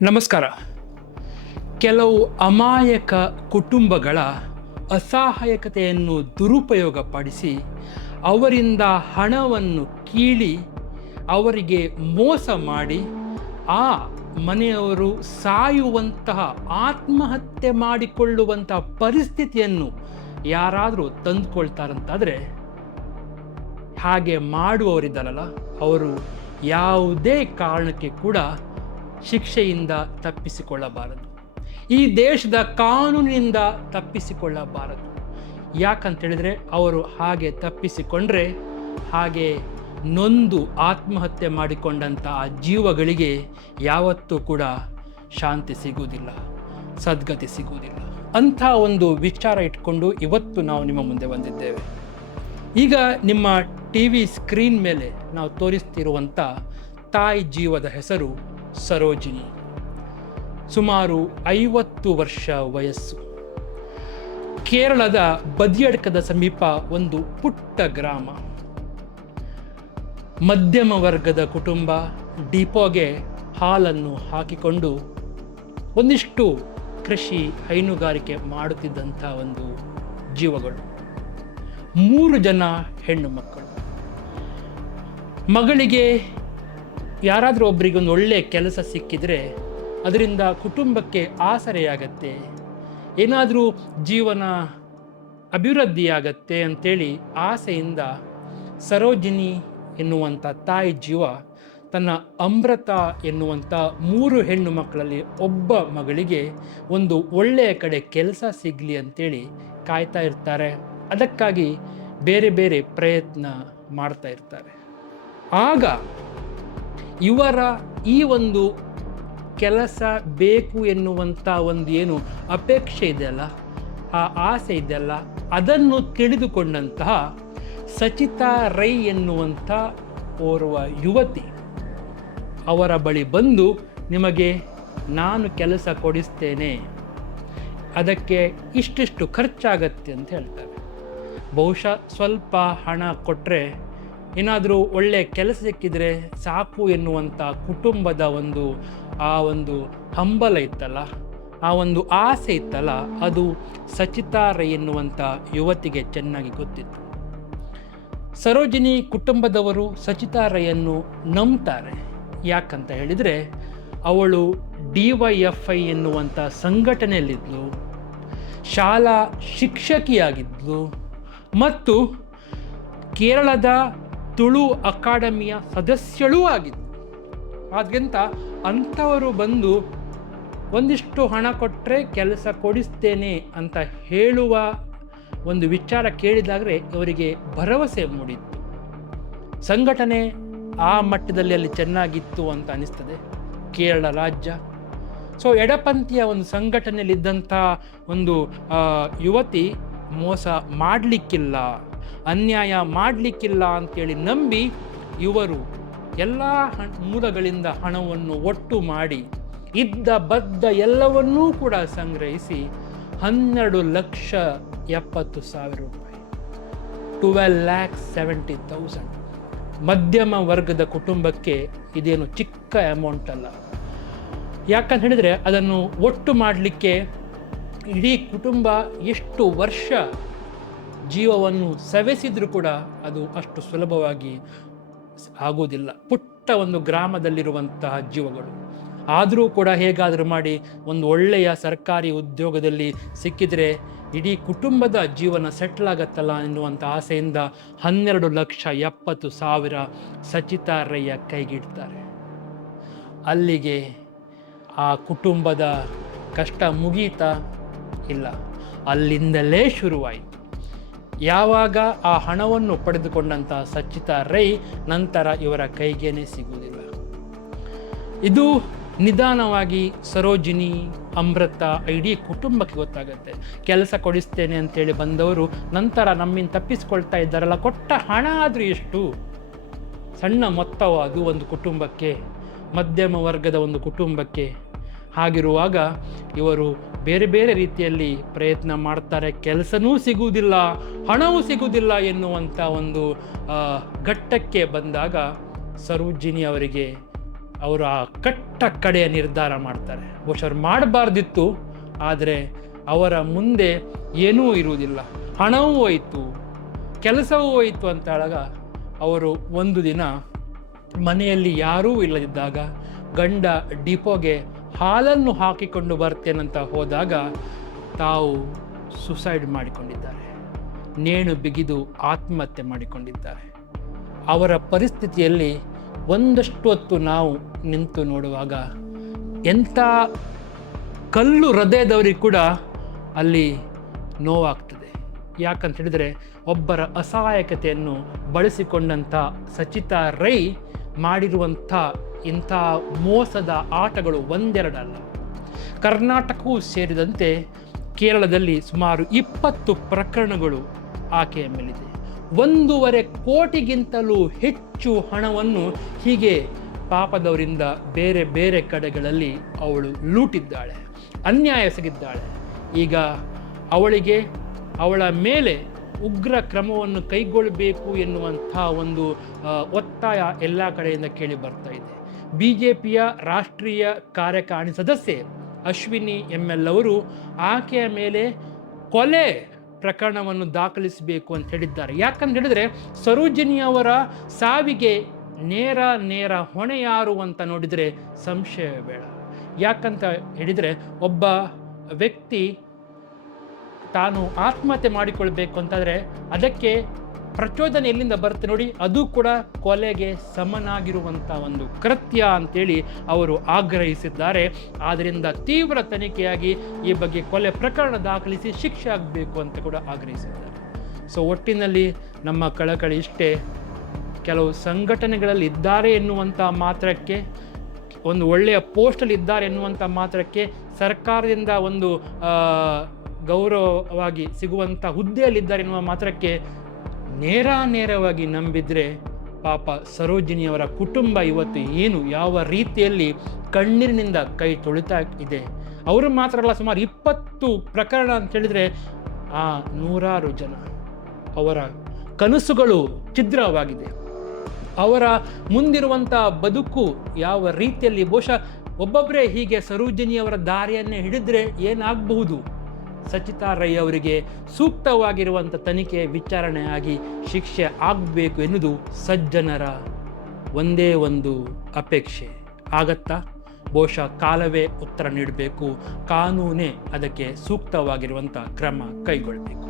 ನಮಸ್ಕಾರ. ಕೆಲವು ಅಮಾಯಕ ಕುಟುಂಬಗಳ ಅಸಹಾಯಕತೆಯನ್ನು ದುರುಪಯೋಗ ಪಡಿಸಿ ಅವರಿಂದ ಹಣವನ್ನು ಕೀಳಿ ಅವರಿಗೆ ಮೋಸ ಮಾಡಿ ಆ ಮನೆಯವರು ಸಾಯುವಂತಹ ಆತ್ಮಹತ್ಯೆ ಮಾಡಿಕೊಳ್ಳುವಂತಹ ಪರಿಸ್ಥಿತಿಯನ್ನು ಯಾರಾದರೂ ತಂದುಕೊಳ್ತಾರಂತಾದರೆ ಹಾಗೆ ಮಾಡುವವರಿದ್ದಾರಲ್ಲ, ಅವರು ಯಾವುದೇ ಕಾರಣಕ್ಕೆ ಕೂಡ ಶಿಕ್ಷೆಯಿಂದ ತಪ್ಪಿಸಿಕೊಳ್ಳಬಾರದು. ಈ ದೇಶದ ಕಾನೂನಿನಿಂದ ತಪ್ಪಿಸಿಕೊಳ್ಳಬಾರದು. ಯಾಕಂತೇಳಿದರೆ ಅವರು ಹಾಗೆ ತಪ್ಪಿಸಿಕೊಂಡ್ರೆ ಹಾಗೆ ನೊಂದು ಆತ್ಮಹತ್ಯೆ ಮಾಡಿಕೊಂಡಂಥ ಜೀವಗಳಿಗೆ ಯಾವತ್ತೂ ಕೂಡ ಶಾಂತಿ ಸಿಗುವುದಿಲ್ಲ, ಸದ್ಗತಿ ಸಿಗುವುದಿಲ್ಲ. ಅಂಥ ಒಂದು ವಿಚಾರ ಇಟ್ಕೊಂಡು ಇವತ್ತು ನಾವು ನಿಮ್ಮ ಮುಂದೆ ಬಂದಿದ್ದೇವೆ. ಈಗ ನಿಮ್ಮ ಟಿ ವಿ ಸ್ಕ್ರೀನ್ ಮೇಲೆ ನಾವು ತೋರಿಸ್ತಿರುವಂಥ ತಾಯಿ ಜೀವದ ಹೆಸರು ಸರೋಜಿನಿ. ಸುಮಾರು ಐವತ್ತು ವರ್ಷ ವಯಸ್ಸು. ಕೇರಳದ ಬದಿಯಡ್ಕದ ಸಮೀಪ ಒಂದು ಪುಟ್ಟ ಗ್ರಾಮ. ಮಧ್ಯಮ ವರ್ಗದ ಕುಟುಂಬ, ಡಿಪೋಗೆ ಹಾಲನ್ನು ಹಾಕಿಕೊಂಡು ಒಂದಿಷ್ಟು ಕೃಷಿ ಹೈನುಗಾರಿಕೆ ಮಾಡುತ್ತಿದ್ದಂಥ ಒಂದು ಜೀವಗಳು. ಮೂರು ಜನ ಹೆಣ್ಣು ಮಕ್ಕಳು. ಮಗಳಿಗೆ ಯಾರಾದರೂ ಒಬ್ಬರಿಗೆ ಒಂದು ಒಳ್ಳೆಯ ಕೆಲಸ ಸಿಕ್ಕಿದರೆ ಅದರಿಂದ ಕುಟುಂಬಕ್ಕೆ ಆಸರೆಯಾಗತ್ತೆ. ಏನಾದರೂ ಜೀವನ ಅಭಿವೃದ್ಧಿಯಾಗತ್ತೆ ಅಂತೇಳಿ ಆಸೆಯಿಂದ ಸರೋಜಿನಿ ಎನ್ನುವಂಥ ತಾಯಿ ಜೀವ ತನ್ನ ಅಮೃತ ಎನ್ನುವಂಥ ಮೂರು ಹೆಣ್ಣು ಮಕ್ಕಳಲ್ಲಿ ಒಬ್ಬ ಮಗಳಿಗೆ ಒಂದು ಒಳ್ಳೆಯ ಕಡೆ ಕೆಲಸ ಸಿಗಲಿ ಅಂತೇಳಿ ಕಾಯ್ತಾ ಇರ್ತಾರೆ. ಅದಕ್ಕಾಗಿ ಬೇರೆ ಬೇರೆ ಪ್ರಯತ್ನ ಮಾಡ್ತಾ ಇರ್ತಾರೆ. ಆಗ ಇವರ ಈ ಒಂದು ಕೆಲಸ ಬೇಕು ಎನ್ನುವಂಥ ಒಂದು ಏನು ಅಪೇಕ್ಷೆ ಇದೆಯಲ್ಲ ಆ ಆಸೆ ಇದೆಯಲ್ಲ ಅದನ್ನು ತಿಳಿದುಕೊಂಡಂತಹ ಸಚಿತಾ ರೈ ಎನ್ನುವಂಥ ಓರ್ವ ಯುವತಿ ಅವರ ಬಳಿ ಬಂದು ನಿಮಗೆ ನಾನು ಕೆಲಸ ಕೊಡಿಸ್ತೇನೆ. ಅದಕ್ಕೆ ಇಷ್ಟಿಷ್ಟು ಖರ್ಚಾಗತ್ತೆ ಅಂತ ಹೇಳ್ತಾರೆ. ಬಹುಶಃ ಸ್ವಲ್ಪ ಹಣ ಕೊಟ್ಟರೆ ಏನಾದರೂ ಒಳ್ಳೆಯ ಕೆಲಸ ಸಿಕ್ಕಿದರೆ ಸಾಕು ಎನ್ನುವಂಥ ಕುಟುಂಬದ ಒಂದು, ಆ ಒಂದು ಹಂಬಲ ಇತ್ತಲ್ಲ, ಆ ಒಂದು ಆಸೆ ಇತ್ತಲ್ಲ, ಅದು ಸಚಿತಾರ ಎನ್ನುವಂಥ ಯುವತಿಗೆ ಚೆನ್ನಾಗಿ ಗೊತ್ತಿತ್ತು. ಸರೋಜಿನಿ ಕುಟುಂಬದವರು ಸಚಿತಾರಯನ್ನು ನಂಬ್ತಾರೆ. ಯಾಕಂತ ಹೇಳಿದರೆ, ಅವಳು ಡಿ ವೈ ಎಫ್ ಐ ಎನ್ನುವಂಥ ಸಂಘಟನೆಯಲ್ಲಿದ್ದಳು ಶಾಲಾ ಶಿಕ್ಷಕಿಯಾಗಿದ್ದಳು ಮತ್ತು ಕೇರಳದ ತುಳು ಅಕಾಡೆಮಿಯ ಸದಸ್ಯಳೂ ಆಗಿದ್ದು ಆದ್ದರಿಂದ ಅಂಥವರು ಬಂದು, ಒಂದಿಷ್ಟು ಹಣ ಕೊಟ್ಟರೆ ಕೆಲಸ ಕೊಡಿಸ್ತೇನೆ ಅಂತ ಹೇಳುವ ಒಂದು ವಿಚಾರ ಕೇಳಿದಾಗಲೇ ಇವರಿಗೆ ಭರವಸೆ ಮೂಡಿತ್ತು. ಸಂಘಟನೆ ಆ ಮಟ್ಟದಲ್ಲಿ ಅಲ್ಲಿ ಚೆನ್ನಾಗಿತ್ತು ಅಂತ ಅನಿಸ್ತದೆ. ಕೇರಳ ರಾಜ್ಯ. ಸೊ, ಎಡಪಂಥೀಯ ಒಂದು ಸಂಘಟನೆಯಲ್ಲಿದ್ದಂಥ ಒಂದು ಯುವತಿ ಮೋಸ ಮಾಡಲಿಕ್ಕಿಲ್ಲ ಅನ್ಯಾಯ ಮಾಡಲಿಕ್ಕಿಲ್ಲ ಅಂತೇಳಿ ನಂಬಿ ಇವರು ಎಲ್ಲ ಮೂಲಗಳಿಂದ ಹಣವನ್ನು ಒಟ್ಟು ಮಾಡಿ ಇದ್ದ ಬದ್ದ ಎಲ್ಲವನ್ನೂ ಕೂಡ ಸಂಗ್ರಹಿಸಿ ಹನ್ನೆರಡು ಲಕ್ಷ ಎಪ್ಪತ್ತು ಸಾವಿರ ರೂಪಾಯಿ. ಟ್ವೆಲ್ ಲ್ಯಾಕ್ ಸೆವೆಂಟಿ ತೌಸಂಡ್ ಮಧ್ಯಮ ವರ್ಗದ ಕುಟುಂಬಕ್ಕೆ ಇದೇನು ಚಿಕ್ಕ ಅಮೌಂಟ್ ಅಲ್ಲ. ಯಾಕಂತ ಹೇಳಿದರೆ ಅದನ್ನು ಒಟ್ಟು ಮಾಡಲಿಕ್ಕೆ ಇಡೀ ಕುಟುಂಬ ಎಷ್ಟು ವರ್ಷ ಜೀವವನ್ನು ಸವೆಸಿದರೂ ಕೂಡ ಅದು ಅಷ್ಟು ಸುಲಭವಾಗಿ ಆಗೋದಿಲ್ಲ. ಪುಟ್ಟ ಒಂದು ಗ್ರಾಮದಲ್ಲಿರುವಂತಹ ಜೀವಗಳು. ಆದರೂ ಕೂಡ ಹೇಗಾದರೂ ಮಾಡಿ ಒಂದು ಒಳ್ಳೆಯ ಸರ್ಕಾರಿ ಉದ್ಯೋಗದಲ್ಲಿ ಸಿಕ್ಕಿದರೆ ಇಡೀ ಕುಟುಂಬದ ಜೀವನ ಸೆಟ್ಲ್ ಆಗತ್ತಲ್ಲ ಎನ್ನುವಂಥ ಆಸೆಯಿಂದ ಹನ್ನೆರಡು ಲಕ್ಷ ಎಪ್ಪತ್ತು ಸಾವಿರ ಸಚಿತಾರಯ್ಯ ಕೈಗಿಡ್ತಾರೆ. ಅಲ್ಲಿಗೆ ಆ ಕುಟುಂಬದ ಕಷ್ಟ ಮುಗೀತಾ ಇಲ್ಲ. ಅಲ್ಲಿಂದಲೇ ಶುರುವಾಯಿತು. ಯಾವಾಗ ಆ ಹಣವನ್ನು ಪಡೆದುಕೊಂಡಂಥ ಸಚ್ಚಿತ ರೈ ನಂತರ ಇವರ ಕೈಗೇನೆ ಸಿಗುವುದಿಲ್ಲ. ಇದು ನಿಧಾನವಾಗಿ ಸರೋಜಿನಿ, ಅಮೃತ, ಇಡೀ ಕುಟುಂಬಕ್ಕೆ ಗೊತ್ತಾಗುತ್ತೆ. ಕೆಲಸ ಕೊಡಿಸ್ತೇನೆ ಅಂತೇಳಿ ಬಂದವರು ನಂತರ ನಮ್ಮಿಂದ ತಪ್ಪಿಸ್ಕೊಳ್ತಾ ಇದ್ದಾರಲ್ಲ, ಕೊಟ್ಟ ಹಣ ಆದರೂ ಎಷ್ಟು? ಸಣ್ಣ ಮೊತ್ತವು ಅದು ಒಂದು ಕುಟುಂಬಕ್ಕೆ, ಮಧ್ಯಮ ವರ್ಗದ ಒಂದು ಕುಟುಂಬಕ್ಕೆ ಹಾಗಿರುವಾಗ ಇವರು ಬೇರೆ ಬೇರೆ ರೀತಿಯಲ್ಲಿ ಪ್ರಯತ್ನ ಮಾಡ್ತಾರೆ. ಕೆಲಸನೂ ಸಿಗುವುದಿಲ್ಲ, ಹಣವೂ ಸಿಗುವುದಿಲ್ಲ ಎನ್ನುವಂಥ ಒಂದು ಘಟ್ಟಕ್ಕೆ ಬಂದಾಗ ಸರೋಜಿನಿ ಅವರಿಗೆ ಅವರು ಆ ಕಟ್ಟ ಕಡೆಯ ನಿರ್ಧಾರ ಮಾಡ್ತಾರೆ. ಬಹುಶಃ ಮಾಡಬಾರ್ದಿತ್ತು, ಆದರೆ ಅವರ ಮುಂದೆ ಏನೂ ಇರುವುದಿಲ್ಲ. ಹಣವೂ ಹೋಯಿತು, ಕೆಲಸವೂ ಹೋಯಿತು ಅಂತ ಹೇಳಾಗ ಅವರು ಒಂದು ದಿನ ಮನೆಯಲ್ಲಿ ಯಾರೂ ಇಲ್ಲದಿದ್ದಾಗ ಗಂಡ ಡಿಪೋಗೆ ಹಾಲನ್ನು ಹಾಕಿಕೊಂಡು ಬರ್ತೇನಂತ ಹೋದಾಗ ತಾವು ಸುಸೈಡ್ ಮಾಡಿಕೊಂಡಿದ್ದಾರೆ. ನೇಣು ಬಿಗಿದು ಆತ್ಮಹತ್ಯೆ ಮಾಡಿಕೊಂಡಿದ್ದಾರೆ. ಅವರ ಪರಿಸ್ಥಿತಿಯಲ್ಲಿ ಒಂದಷ್ಟು ಹೊತ್ತು ನಾವು ನಿಂತು ನೋಡುವಾಗ ಎಂಥ ಕಲ್ಲು ಹೃದಯದವರಿಗೆ ಕೂಡ ಅಲ್ಲಿ ನೋವಾಗ್ತದೆ. ಯಾಕಂತ ಹೇಳಿದರೆ ಒಬ್ಬರ ಅಸಹಾಯಕತೆಯನ್ನು ಬಳಸಿಕೊಂಡಂಥ ಸಚಿತಾ ರೈ ಮಾಡಿರುವಂಥ ಇಂಥ ಮೋಸದ ಆಟಗಳು ಒಂದೆರಡಲ್ಲ. ಕರ್ನಾಟಕವೂ ಸೇರಿದಂತೆ ಕೇರಳದಲ್ಲಿ ಸುಮಾರು ಇಪ್ಪತ್ತು ಪ್ರಕರಣಗಳು ಆಕೆಯ ಮೇಲಿದೆ. ಒಂದೂವರೆ ಕೋಟಿಗಿಂತಲೂ ಹೆಚ್ಚು ಹಣವನ್ನು ಹೀಗೆ ಪಾಪದವರಿಂದ ಬೇರೆ ಬೇರೆ ಕಡೆಗಳಲ್ಲಿ ಅವಳು ಲೂಟಿದ್ದಾಳೆ ಅನ್ಯಾಯ ಎಸಗಿದ್ದಾಳೆ ಈಗ ಅವಳಿಗೆ ಅವಳ ಮೇಲೆ ಉಗ್ರ ಕ್ರಮವನ್ನು ಕೈಗೊಳ್ಳಬೇಕು ಎನ್ನುವಂಥ ಒಂದು ಒತ್ತಾಯ ಎಲ್ಲ ಕಡೆಯಿಂದ ಕೇಳಿ ಬರ್ತಾ ಇದೆ. ಬಿ ಜೆ ಪಿಯ ರಾಷ್ಟ್ರೀಯ ಕಾರ್ಯಕಾರಿಣಿ ಸದಸ್ಯೆ ಅಶ್ವಿನಿ ಎಂ ಎಲ್ ಅವರು ಆಕೆಯ ಮೇಲೆ ಕೊಲೆ ಪ್ರಕರಣವನ್ನು ದಾಖಲಿಸಬೇಕು ಅಂತ ಹೇಳಿದ್ದಾರೆ. ಯಾಕಂತ ಹೇಳಿದರೆ ಸರೋಜಿನಿ ಅವರ ಸಾವಿಗೆ ನೇರ ನೇರ ಹೊಣೆ ಯಾರು ಅಂತ ನೋಡಿದರೆ ಸಂಶಯ ಬೇಡ. ಯಾಕಂತ ಹೇಳಿದರೆ ಒಬ್ಬ ವ್ಯಕ್ತಿ ತಾನು ಆತ್ಮಹತ್ಯೆ ಮಾಡಿಕೊಳ್ಬೇಕು ಅಂತಂದರೆ ಅದಕ್ಕೆ ಪ್ರಚೋದನೆ ಎಲ್ಲಿಂದ ಬರುತ್ತೆ ನೋಡಿ, ಅದು ಕೂಡ ಕೊಲೆಗೆ ಸಮನಾಗಿರುವಂಥ ಒಂದು ಕೃತ್ಯ ಅಂತೇಳಿ ಅವರು ಆಗ್ರಹಿಸಿದ್ದಾರೆ. ಆದ್ದರಿಂದ ತೀವ್ರ ತನಿಖೆಯಾಗಿ ಈ ಬಗ್ಗೆ ಕೊಲೆ ಪ್ರಕರಣ ದಾಖಲಿಸಿ ಶಿಕ್ಷೆ ಆಗಬೇಕು ಅಂತ ಕೂಡ ಆಗ್ರಹಿಸಿದ್ದಾರೆ. ಸೊ ಒಟ್ಟಿನಲ್ಲಿ ನಮ್ಮ ಕಳಕಳಿ ಇಷ್ಟೇ, ಕೆಲವು ಸಂಘಟನೆಗಳಲ್ಲಿ ಇದ್ದಾರೆ ಎನ್ನುವಂಥ ಮಾತ್ರಕ್ಕೆ, ಒಂದು ಒಳ್ಳೆಯ ಪೋಸ್ಟಲ್ಲಿ ಇದ್ದಾರೆ ಎನ್ನುವಂಥ ಮಾತ್ರಕ್ಕೆ ಸರ್ಕಾರದಿಂದ ಒಂದು ಗೌರವವಾಗಿ ಸಿಗುವಂಥ ಹುದ್ದೆಯಲ್ಲಿದ್ದಾರೆ ಎನ್ನುವ ಮಾತ್ರಕ್ಕೆ ನೇರ ನೇರವಾಗಿ ನಂಬಿದರೆ ಪಾಪ ಸರೋಜಿನಿಯವರ ಕುಟುಂಬ ಇವತ್ತು ಏನು, ಯಾವ ರೀತಿಯಲ್ಲಿ ಕಣ್ಣೀರಿನಿಂದ ಕೈ ತೊಳಿತಾ ಇದೆ. ಅವರು ಮಾತ್ರ ಅಲ್ಲ, ಸುಮಾರು ಇಪ್ಪತ್ತು ಪ್ರಕರಣ ಅಂತ ಹೇಳಿದರೆ ಆ ನೂರಾರು ಜನ. ಅವರ ಕನಸುಗಳು ಛಿದ್ರವಾಗಿದೆ. ಅವರ ಮುಂದಿರುವಂಥ ಬದುಕು ಯಾವ ರೀತಿಯಲ್ಲಿ, ಬಹುಶಃ ಒಬ್ಬೊಬ್ಬರೇ ಹೀಗೆ ಸರೋಜಿನಿಯವರ ದಾರಿಯನ್ನೇ ಹಿಡಿದ್ರೆ ಏನಾಗಬಹುದು? ಸಚಿತಾ ರೈ ಅವರಿಗೆ ಸೂಕ್ತವಾಗಿರುವಂಥ ತನಿಖೆ ವಿಚಾರಣೆ ಆಗಿ ಶಿಕ್ಷೆ ಆಗಬೇಕು ಎನ್ನುವುದು ಸಜ್ಜನರ ಒಂದೇ ಒಂದು ಅಪೇಕ್ಷೆ. ಆಗತ್ತಾ? ಬಹುಶಃ ಕಾಲವೇ ಉತ್ತರ ನೀಡಬೇಕು. ಕಾನೂನೇ ಅದಕ್ಕೆ ಸೂಕ್ತವಾಗಿರುವಂಥ ಕ್ರಮ ಕೈಗೊಳ್ಳಬೇಕು.